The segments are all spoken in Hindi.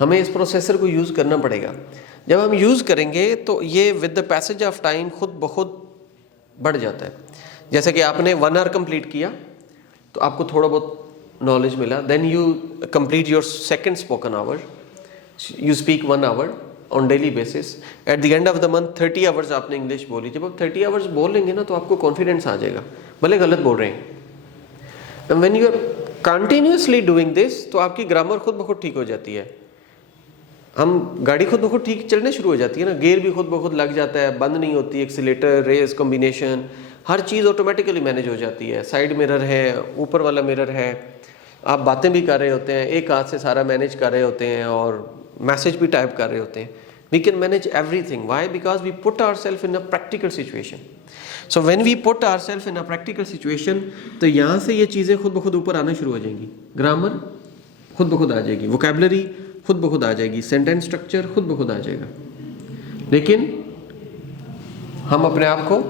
हमें इस प्रोसेसर को यूज़ करना पड़ेगा। जब हम यूज़ करेंगे तो ये with the passage of time खुद ब खुद बढ़ जाता है। जैसे कि आपने 1 आवर कंप्लीट किया तो आपको थोड़ा बहुत नॉलेज मिला, then you complete your second spoken hour, you speak 1 hour on daily basis, at the end of the month 30 hours आपने इंग्लिश बोली। जब आप 30 आवर्स बोलेंगे ना तो आपको कॉन्फिडेंस आ जाएगा, भले गलत बोल रहे हैं। And when you are continuously doing this तो आपकी ग्रामर खुद ब खुद ठीक हो जाती है। हम गाड़ी खुद ब खुद ठीक चलने शुरू हो जाती है ना, गियर भी खुद ब खुद लग जाता है, बंद नहीं होती, एक्सीलेटर, रेस, कॉम्बिनेशन, हर चीज़ ऑटोमेटिकली मैनेज हो जाती है। साइड मिरर है, ऊपर वाला मिरर है, आप बातें भी कर रहे होते हैं, एक हाथ से सारा मैनेज कर रहे होते हैं और मैसेज भी टाइप कर रहे होते हैं। We can manage everything. Why? Because we put ourself in a practical situation. So when we put ourself in a practical situation तो यहाँ से ये चीज़ें खुद ब खुद ऊपर आना शुरू हो जाएंगी। ग्रामर खुद ब खुद आ जाएगी, वोकैबुलरी खुद ब खुद आ जाएगी, सेंटेंस स्ट्रक्चर खुद ब खुद आ जाएगा। लेकिन हम अपने आप को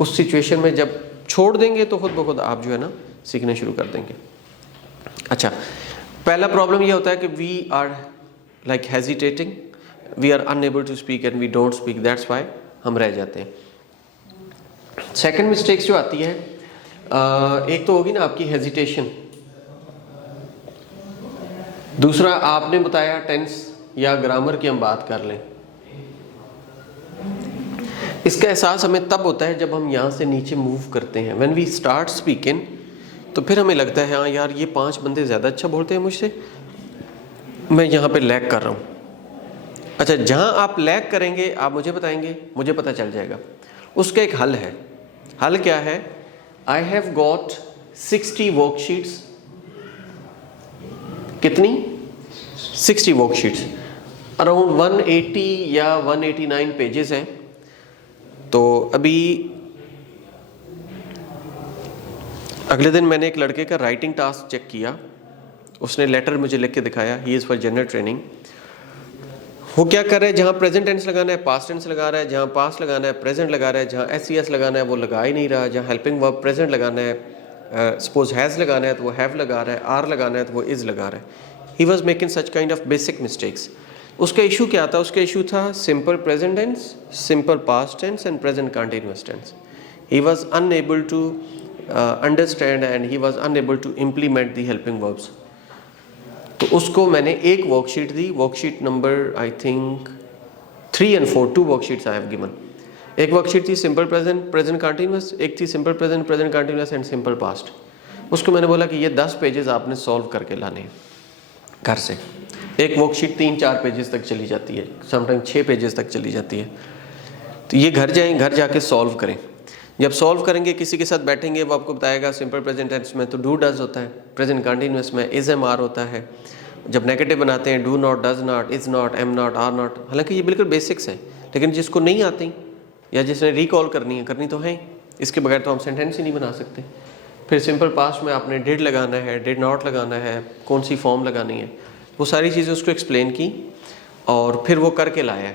उस सिचुएशन में जब छोड़ देंगे तो खुद ब खुद आप जो है ना सीखने शुरू कर देंगे। अच्छा, पहला प्रॉब्लम ये होता है कि we are like hesitating, we are unable to speak and we don't speak, that's why हम रह जाते हैं। सेकंड मिस्टेक्स जो आती है, एक तो होगी ना आपकी हेजिटेशन, दूसरा आपने बताया टेंस या ग्रामर की हम बात कर लें। इसका एहसास हमें तब होता है जब हम यहाँ से नीचे मूव करते हैं। व्हेन वी स्टार्ट स्पीकिंग तो फिर हमें लगता है हाँ यार ये 5 बंदे ज़्यादा अच्छा बोलते हैं मुझसे, मैं यहाँ पे लैग कर रहा हूँ। अच्छा, जहाँ आप लैग करेंगे आप मुझे बताएंगे, मुझे पता चल जाएगा। उसका एक हल है। हल क्या है? I have got 60 worksheets. कितनी? 60 वर्कशीट्स, अराउंड 180 या 189 पेजेस हैं। तो अभी अगले दिन मैंने एक लड़के का राइटिंग टास्क चेक किया, उसने लेटर मुझे लिख के दिखाया, he is for general training. वो क्या कर रहा है, जहाँ प्रेजेंट टेंस लगाना है पास्ट टेंस लगा रहा है, जहाँ पास्ट लगाना है प्रेजेंट लगा रहा है, जहाँ एस लगाना है वो लगा ही नहीं रहा, जहाँ हेल्पिंग वर्ब प्रेजेंट लगाना है, सपोज हैज़ लगाना है तो वो हैव लगा रहा है, आर लगाना है तो वो इज़ लगा रहा है। He was making such kind of basic mistakes. उसका इशू क्या था? उसका इशू था simple present tense, simple past tense and present continuous tense. He was unable to understand and he was unable to implement the helping verbs. तो उसको मैंने एक वर्कशीट दी, worksheet number I think 3 and 4, 2 worksheets I have given. एक वर्कशीट थी सिंपल प्रेजेंट, प्रेजेंट कंटिन्यूअस, एक थी simple present, present continuous and simple past. उसको मैंने बोला कि ये 10 पेजेस आपने सॉल्व करके लाने हैं घर से। एक वर्कशीट 3-4 पेजेस तक चली जाती है, समटाइम 6 पेजेस तक चली जाती है। तो ये घर जाएं, घर जाके सॉल्व करें। जब सॉल्व करेंगे किसी के साथ बैठेंगे, वो आपको बताएगा सिंपल प्रेजेंट टेंस में तो डू डज होता है, प्रेजेंट कंटिन्यूअस में इज एम आर होता है, जब नेगेटिव बनाते हैं do not, does not, is not, am not, are not. हालांकि ये बिल्कुल बेसिक्स है, लेकिन जिसको नहीं आती या जिसने रिकॉल करनी तो है, इसके बगैर तो हम सेंटेंस ही नहीं बना सकते। फिर सिंपल पास्ट में आपने डिड लगाना है, डिड नॉट लगाना है, कौन सी फॉर्म लगानी है, वो सारी चीज़ें उसको एक्सप्लेन की और फिर वो करके लाया है।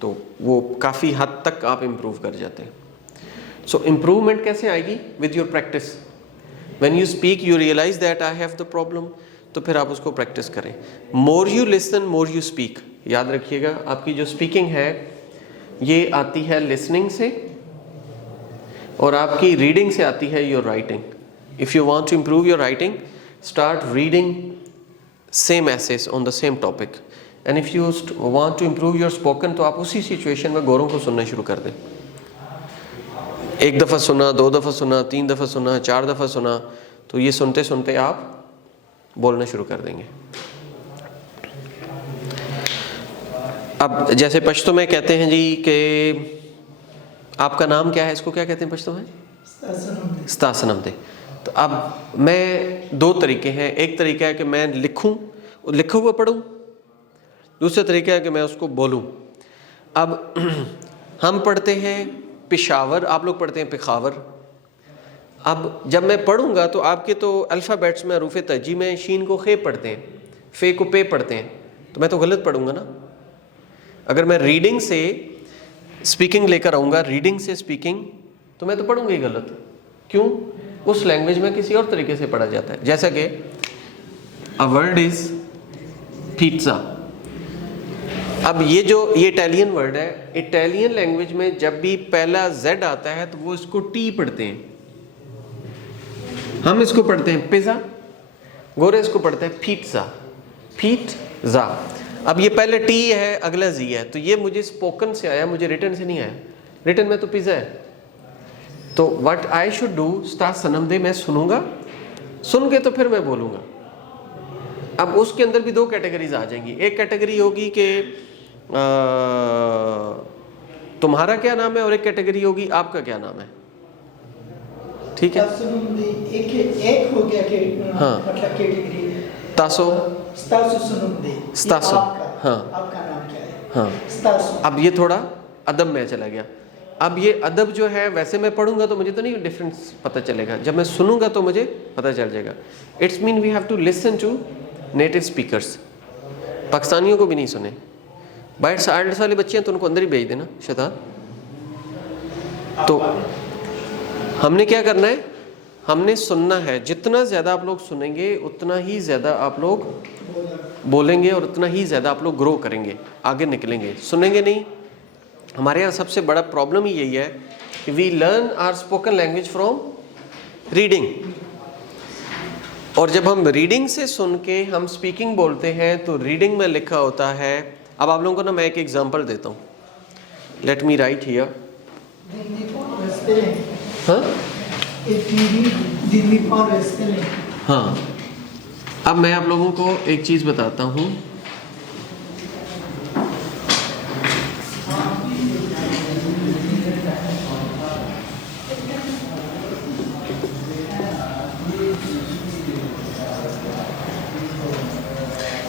तो वो काफ़ी हद तक आप इम्प्रूव कर जाते हैं। सो इम्प्रूवमेंट कैसे आएगी? With your practice. When you speak you realize that I have the problem, तो फिर आप उसको प्रैक्टिस करें। More you listen more you speak. याद रखिएगा, आपकी जो स्पीकिंग है ये आती है लिसनिंग से और आपकी रीडिंग से आती है your writing. If you want to improve your writing, start reading same essays on the same topic, and if you want to improve your spoken तो आप उसी सिचुएशन में गोरों को सुनना शुरू कर दें। 1 दफ़ा सुना, 2 दफ़ा सुना, 3 दफ़ा सुना, 4 दफ़ा सुना, तो ये सुनते सुनते आप बोलना शुरू कर देंगे। अब जैसे पश्तो में कहते हैं जी कि आपका नाम क्या है, इसको क्या कहते हैं पश्तो में? स्तासनमदे। तो अब मैं 2 तरीके हैं, एक तरीका है कि मैं लिखूं, लिखा हुआ पढ़ूं, दूसरा तरीका है कि मैं उसको बोलूं। अब हम पढ़ते हैं पेशावर, आप लोग पढ़ते हैं पेखावर। अब जब मैं पढ़ूंगा तो आपके तो अल्फ़ाबेट्स में हरूफ तर्जीह में शीन को खे पढ़ते हैं, फे को पे पढ़ते हैं, तो मैं तो गलत पढ़ूंगा ना। अगर मैं रीडिंग से स्पीकिंग लेकर आऊँगा, रीडिंग से स्पीकिंग, तो मैं तो पढ़ूंगा ही गलत। क्यों? उस लैंग्वेज में किसी और तरीके से पढ़ा जाता है। जैसा कि अ वर्ड इज़ पिज्जा। अब ये इटालियन वर्ड है, इटालियन लैंग्वेज में जब भी पहला z आता है तो वो इसको टी पढ़ते हैं, हम इसको पढ़ते हैं पिज्जा, गोरे इसको पढ़ते हैं पिज्जा, पिज्जा। अब ये पहले टी है, अगला जी है, तो ये मुझे स्पोकन से आया, मुझे रिटन से नहीं आया। रिटन में तो पिज्जा है। तो what I should do, start Sanam दे, मैं सुनूंगा, सुन के तो फिर मैं बोलूंगा। अब उसके अंदर भी दो कैटेगरीज आ जाएंगी। एक कैटेगरी होगी कि तुम्हारा क्या नाम है, और एक कैटेगरी होगी आपका क्या नाम है। ठीक है, एक हो गया कि हाँ, मतलब कैटेगरी तासो, स्तासो, हाँ, आपका नाम क्या है, हाँ। स्तासो। अब ये थोड़ा अदब में चला गया। अब ये अदब जो है, वैसे मैं पढ़ूंगा तो मुझे तो नहीं डिफरेंस पता चलेगा, जब मैं सुनूंगा तो मुझे पता चल जाएगा। It's mean we have to listen to native speakers. पाकिस्तानियों को भी नहीं सुने, बाहर से आर्ट्स वाले बच्चे हैं तो उनको अंदर ही भेज देना शैतान। तो हमने क्या करना है, हमने सुनना है। जितना ज़्यादा आप लोग सुनेंगे उतना ही ज़्यादा आप लोग बोलेंगे और उतना ही ज़्यादा आप लोग ग्रो करेंगे, आगे निकलेंगे। सुनेंगे नहीं, हमारे यहाँ सबसे बड़ा प्रॉब्लम ही यही है कि we learn our spoken language from reading, और जब हम रीडिंग से सुन के हम स्पीकिंग बोलते हैं तो रीडिंग में लिखा होता है। अब आप लोगों को ना मैं एक एग्जांपल देता हूँ, लेट मी राइट हियर। हाँ हाँ, अब मैं आप लोगों को एक चीज़ बताता हूँ।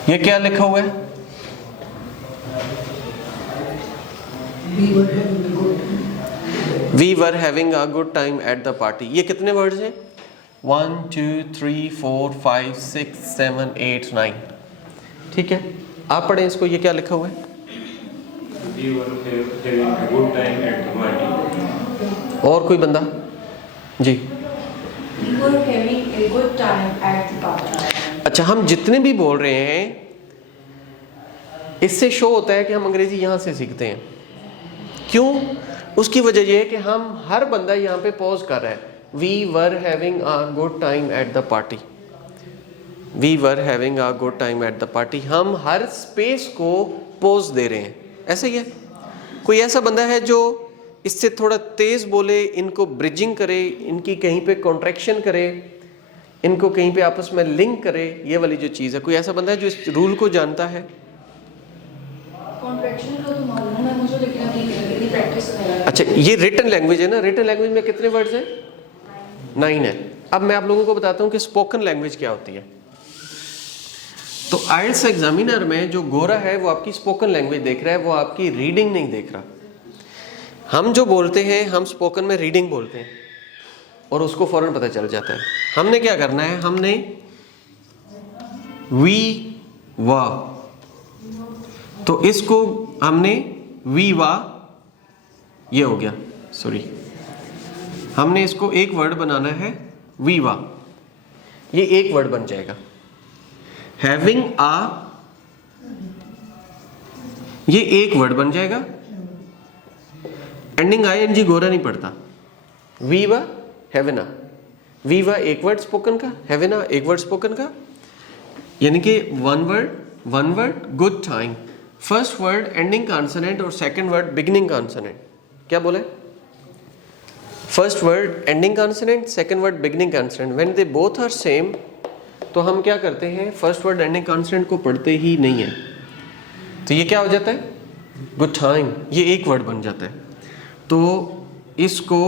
ये क्या लिखा हुआ है, we were having a good time at the party. ये कितने वर्ड्स हैं, 1 2 3 4 5 6 7 8 9। ठीक है, आप पढ़ें इसको। ये क्या लिखा हुआ है, We were having a good time at the party. और कोई बंदा जी। We were having a good time at the party. अच्छा, हम जितने भी बोल रहे हैं इससे शो होता है कि हम अंग्रेजी यहाँ से सीखते हैं। क्यों? उसकी वजह यह है कि हम हर बंदा यहाँ पे पॉज कर रहा है। We were having a good time at the party, we were having a good time at the party. हम हर स्पेस को पॉज दे रहे हैं। ऐसा ही है, कोई ऐसा बंदा है जो इससे थोड़ा तेज बोले, इनको ब्रिजिंग करे, इनकी कहीं पे कॉन्ट्रैक्शन करे, इनको कहीं पे आपस में लिंक करे, ये वाली जो चीज़ है। कोई ऐसा बंदा है जो इस रूल को जानता है? कॉन्ट्रैक्शन का तो मालूम है मुझे, लेकिन अभी मेरी प्रैक्टिस नहीं है। अच्छा, ये रिटन लैंग्वेज है ना, रिटन लैंग्वेज में कितने वर्ड्स हैं? 9 है। अब मैं आप लोगों को बताता हूँ कि स्पोकन लैंग्वेज क्या होती है। तो आइल्स एग्जामिनर में जो गोरा है वो आपकी स्पोकन लैंग्वेज देख रहा है, वो आपकी रीडिंग नहीं देख रहा। हम जो बोलते हैं हम स्पोकन में रीडिंग बोलते हैं और उसको फौरन पता चल जाता है। हमने क्या करना है, हमने वी वा, तो इसको हमने वी वा, ये हो गया, सॉरी, हमने इसको एक वर्ड बनाना है, वी वा, ये एक वर्ड बन जाएगा। हैविंग आ, ये एक वर्ड बन जाएगा। एंडिंग आईएनजी गोरा नहीं पड़ता। वीवा हैविना, वीवा एक वर्ड स्पोकन का, हैविना एक वर्ड स्पोकन का, यानी कि one word good time. First word ending consonant और सेकंड वर्ड बिगिनिंग कॉन्सोनेंट। क्या बोले? First word ending consonant, second word beginning consonant. When they both are same तो हम क्या करते हैं, फर्स्ट वर्ड एंडिंग कॉन्सोनेंट को पढ़ते ही नहीं है। तो ये क्या हो जाता है, गुड टाइम, ये एक वर्ड बन जाता है। तो इसको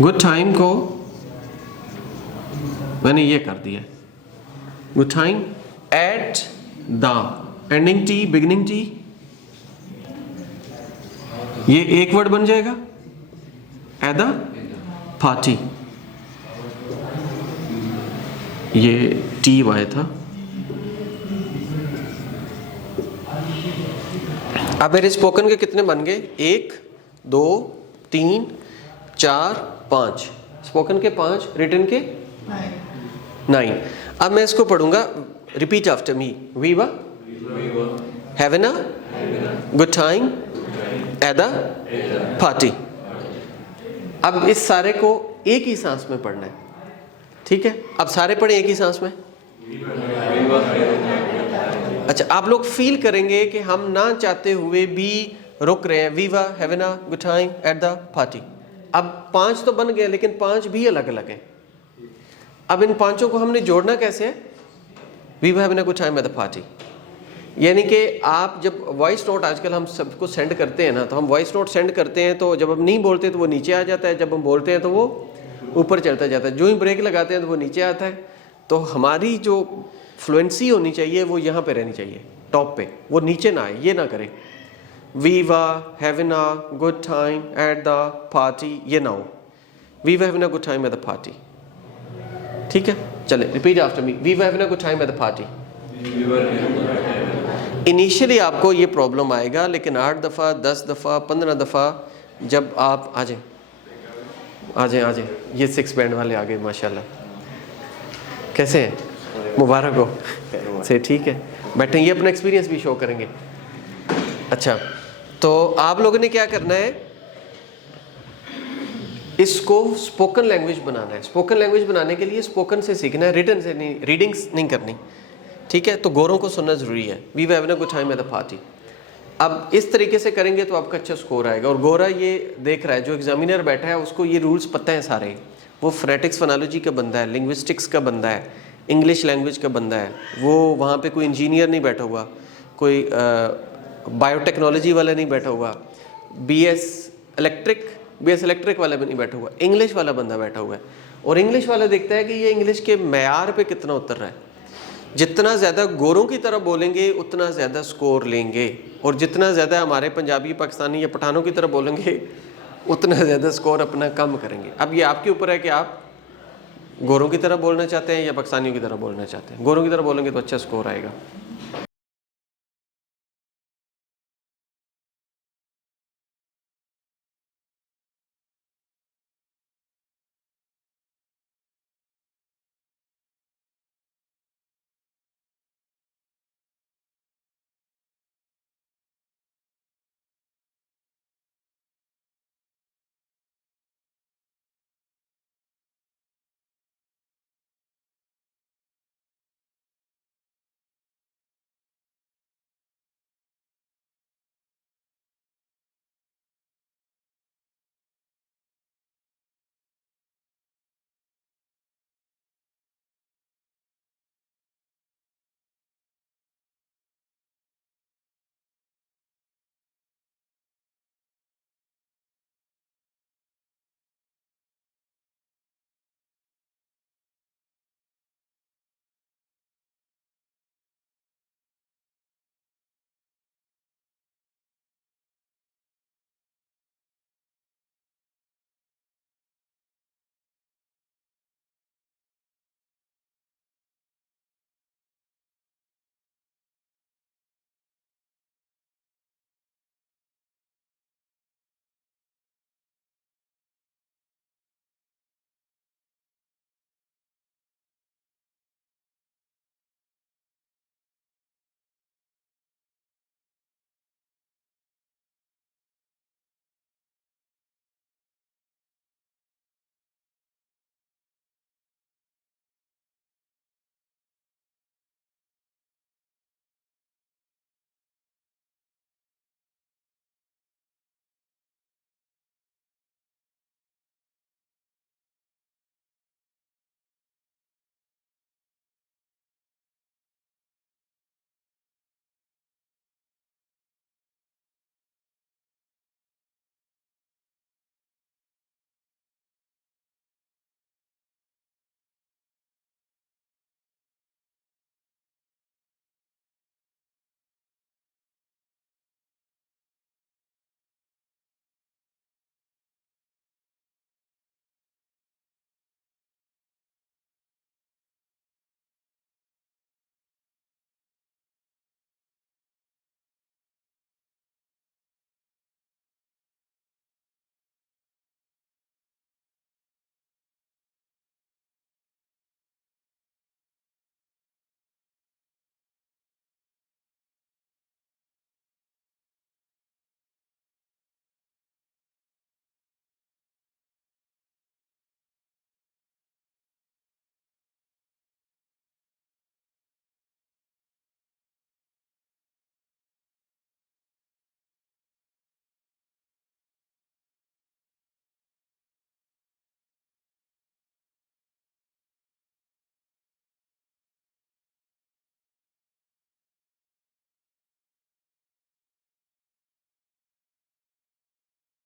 गुड टाइम को मैंने ये कर दिया, good time at the, ending T beginning T, ये एक वर्ड बन जाएगा। एट द पार्टी, ये टी वाई था। अब मेरे स्पोकन के कितने बन गए? 1 2 3 4 5। स्पोकन के 5, रिटन के 9। अब मैं इसको पढ़ूंगा, repeat after me. We were having a good time at the party. अब इस सारे को एक ही सांस में पढ़ना है, ठीक है? अब सारे पढ़े एक ही सांस में। अच्छा, आप लोग फील करेंगे कि हम ना चाहते हुए भी रुक रहे हैं। We were having a good time at the party. अब 5 तो बन गए, लेकिन 5 भी अलग अलग हैं। अब इन 5 को हमने जोड़ना कैसे है? We were having a good time at the party. यानी कि आप जब वॉइस नोट आजकल हम सबको सेंड करते हैं ना, तो हम वॉइस नोट सेंड करते हैं तो जब हम नहीं बोलते तो वो नीचे आ जाता है, जब हम बोलते हैं तो वो ऊपर चलता जाता है। जो ही ब्रेक लगाते हैं तो वो नीचे आता है। तो हमारी जो फ्लुएंसी होनी चाहिए वो यहाँ पे रहनी चाहिए, टॉप पे, वो नीचे ना आए, ये ना करें। We were having a good time at the party, ये ना हो। We were having a good time at the party, ठीक है? चले, repeat after me. We were having a good time at the party. Initially आपको ये प्रॉब्लम आएगा, लेकिन 8 दफ़ा, 10 दफ़ा, 15 दफ़ा जब आप आ जाए, ये 6 बैंड वाले आ गए माशाल्लाह। कैसे हैं? मुबारक हो से, ठीक है? बैठे, ये अपना एक्सपीरियंस भी शो करेंगे। अच्छा, तो आप लोगों ने क्या करना है, इसको स्पोकन लैंग्वेज बनाना है। स्पोकन लैंग्वेज बनाने के लिए स्पोकन से सीखना है, रिटन से नहीं, रीडिंग्स नहीं करनी, ठीक है? तो गोरों को सुनना ज़रूरी है। We were having a good time at the party. अब इस तरीके से करेंगे तो आपका अच्छा स्कोर आएगा। और गोरा ये देख रहा है, जो एग्जामिनर बैठा है उसको ये रूल्स पता है सारे। वो फोनेटिक्स फोनोलॉजी का बंदा है, लिंग्विस्टिक्स का बंदा है, इंग्लिश लैंग्वेज का बंदा है। वो वहाँ पे कोई इंजीनियर नहीं बैठा हुआ, कोई बायोटेक्नोलॉजी वाला नहीं बैठा हुआ, बीएस इलेक्ट्रिक वाला भी नहीं बैठा हुआ, इंग्लिश वाला बंदा बैठा हुआ है। और इंग्लिश वाला देखता है कि ये इंग्लिश के मैयार पे कितना उतर रहा है। जितना ज़्यादा गोरों की तरह बोलेंगे उतना ज़्यादा स्कोर लेंगे, और जितना ज़्यादा हमारे पंजाबी, पाकिस्तानी या पठानों की तरह बोलेंगे उतना ज़्यादा स्कोर अपना कम करेंगे। अब ये आपके ऊपर है कि आप गोरों की तरह बोलना चाहते हैं या पाकिस्तानियों की तरह बोलना चाहते हैं। गोरों की तरह बोलेंगे तो अच्छा स्कोर आएगा।